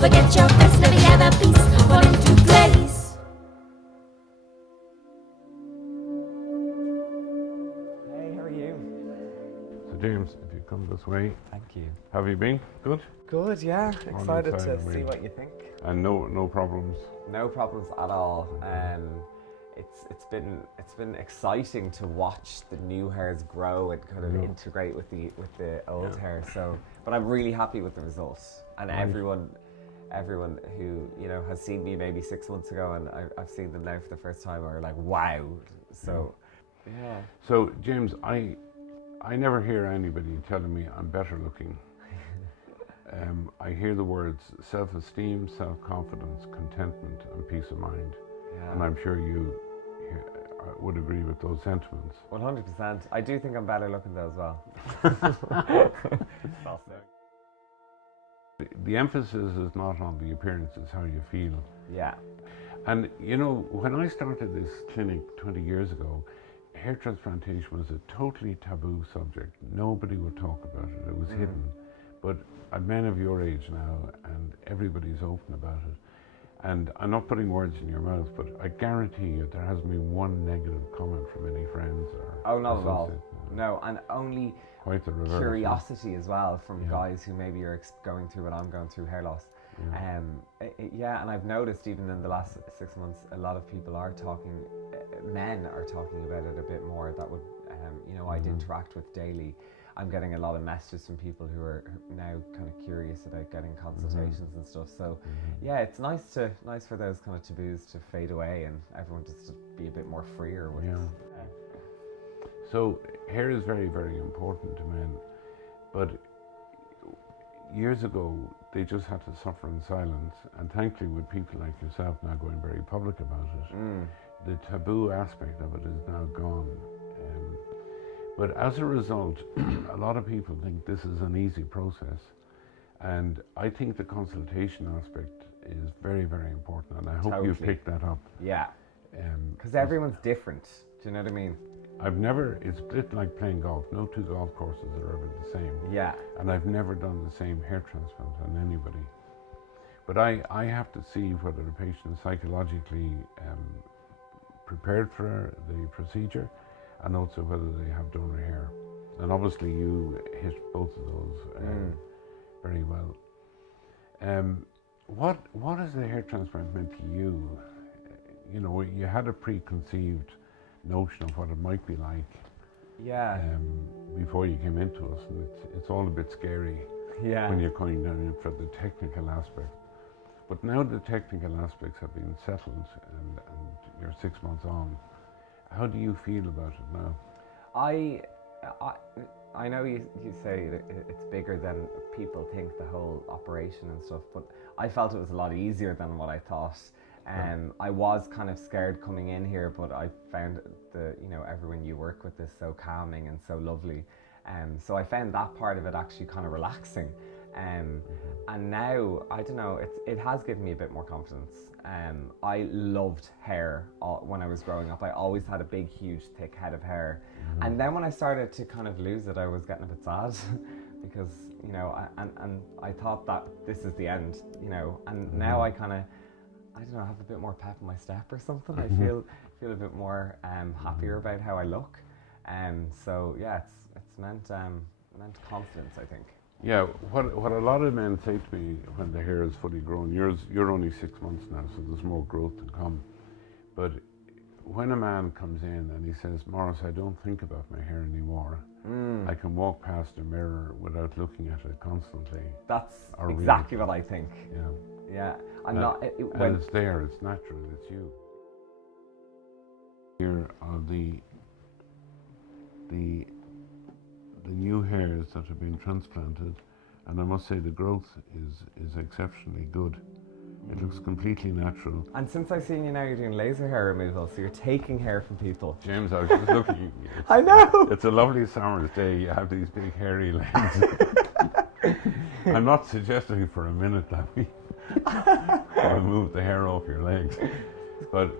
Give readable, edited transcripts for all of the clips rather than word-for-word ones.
Forget your best, let me have a piece. Fall into place. Hey, how are you? So James, if you come this way, Thank you. how have you been? Good? Good, yeah. Excited inside to of me. see what you think. And no problems? No problems at all. It's been exciting to watch the new hairs grow and kind of integrate with the old hair. So, but I'm really happy with the results. And everyone who has seen me maybe 6 months ago and I've seen them now for the first time are like, wow. So, yeah. So James, I never hear anybody telling me I'm better looking. I hear the words self-esteem, self-confidence, contentment, and peace of mind. Yeah. And I'm sure you would agree with those sentiments. 100%. I do think I'm better looking though as well. The emphasis is not on the appearance, it's how you feel. Yeah. And when I started this clinic 20 years ago, hair transplantation was a totally taboo subject. Nobody would talk about it. It was hidden. But I'm men of your age now, and everybody's open about it. And I'm not putting words in your mouth, but I guarantee you there hasn't been one negative comment from any friends or not at all. associates. No, and only Quite the reverse. curiosity as well from guys who maybe are going through what I'm going through, hair loss. And I've noticed even in the last 6 months, a lot of people are talking, men are talking about it a bit more that would, I'd interact with daily. I'm getting a lot of messages from people who are now kind of curious about getting consultations and stuff. So, yeah, it's nice for those kind of taboos to fade away and everyone just to be a bit more freer with it. So hair is very, very important to men, but years ago they just had to suffer in silence, and thankfully with people like yourself now going very public about it, the taboo aspect of it is now gone. But as a result, a lot of people think this is an easy process, and I think the consultation aspect is very, very important, and I hope you pick that up. Yeah, because everyone's different, do you know what I mean? It's a bit like playing golf. No two golf courses are ever the same. Yeah. And I've never done the same hair transplant on anybody. But I have to see whether the patient is psychologically prepared for the procedure, and also whether they have donor hair. And obviously you hit both of those very well. What has the hair transplant meant to you? You had a preconceived notion of what it might be like before you came into us, and it's all a bit scary when you're coming down in for the technical aspect. But now the technical aspects have been settled and you're 6 months on. How do you feel about it now? I know you say that it's bigger than people think, the whole operation and stuff, but I felt it was a lot easier than what I thought. I was kind of scared coming in here, but I found everyone you work with is so calming and so lovely. So I found that part of it actually kind of relaxing. And now, I don't know, it has given me a bit more confidence. I loved hair when I was growing up. I always had a big, huge, thick head of hair. And then when I started to kind of lose it, I was getting a bit sad because, and I thought that this is the end, and now I kind of, I don't know, have a bit more pep in my step or something. I feel a bit more happier about how I look. So yeah, it's meant confidence, I think. Yeah, what a lot of men say to me when the hair is fully grown, you're only 6 months now, so there's more growth to come. But when a man comes in and he says, Maurice, I don't think about my hair anymore. I can walk past a mirror without looking at it constantly. That's exactly what I think. Yeah. I'm not. And it's there, it's natural, it's you. Here are the new hairs that have been transplanted, and I must say the growth is exceptionally good. It looks completely natural. And since I've seen you now, you're doing laser hair removal, so you're taking hair from people. James, I was just looking. I know! It's a lovely summer's day. You have these big hairy legs. I'm not suggesting for a minute that we remove the hair off your legs, but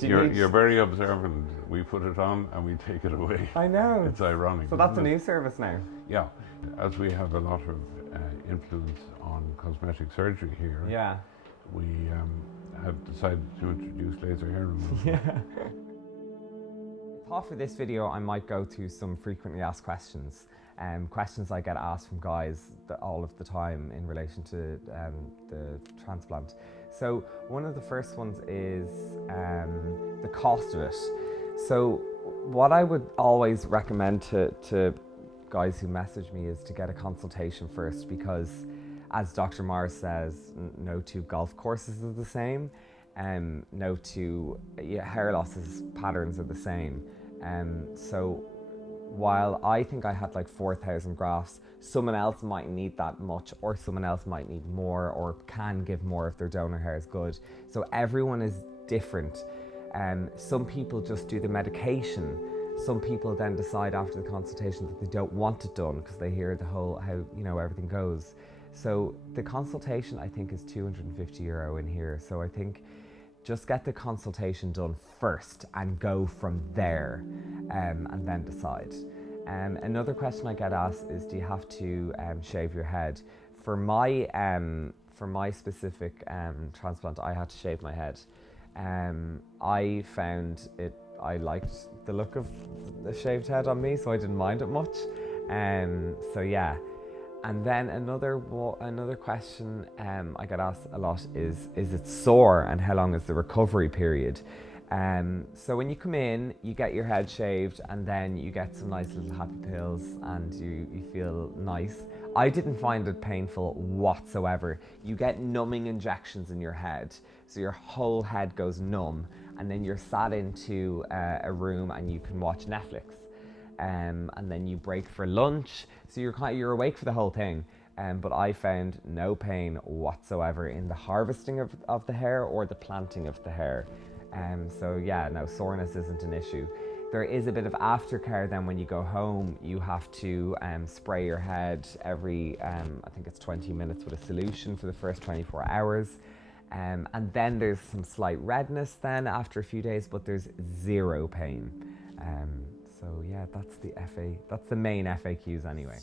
you're very observant. We put it on and we take it away. I know. It's ironic. So that's a new service now. Yeah, as we have a lot of influence on cosmetic surgery here, Yeah. we have decided to introduce laser hair removal. Yeah. I thought for this video I might go to some frequently asked questions. Questions I get asked from guys all of the time in relation to the transplant. So one of the first ones is the cost of it. So what I would always recommend to guys who message me is to get a consultation first, because as Dr. Mars says, no two golf courses are the same, no two hair loss patterns are the same. So while I think I had like 4,000 grafts, someone else might need that much, or someone else might need more, or can give more if their donor hair is good. So everyone is different. Some people just do the medication. Some people then decide after the consultation that they don't want it done because they hear the whole how everything goes. So the consultation I think is €250 in here. So I think just get the consultation done first and go from there, and then decide. Another question I get asked is, do you have to shave your head? For my specific transplant, I had to shave my head. I found I liked the look of the shaved head on me, so I didn't mind it much. So yeah. And then another question I get asked a lot is it sore, and how long is the recovery period? So when you come in, you get your head shaved, and then you get some nice little happy pills, and you feel nice. I didn't find it painful whatsoever. You get numbing injections in your head, so your whole head goes numb, and then you're sat into a room and you can watch Netflix. And then you break for lunch, so you're awake for the whole thing. But I found no pain whatsoever in the harvesting of the hair or the planting of the hair. So yeah, no, soreness isn't an issue. There is a bit of aftercare then when you go home. You have to spray your head every, I think it's 20 minutes with a solution for the first 24 hours. And then there's some slight redness then after a few days, but there's zero pain. So yeah, that's the main FAQs anyway.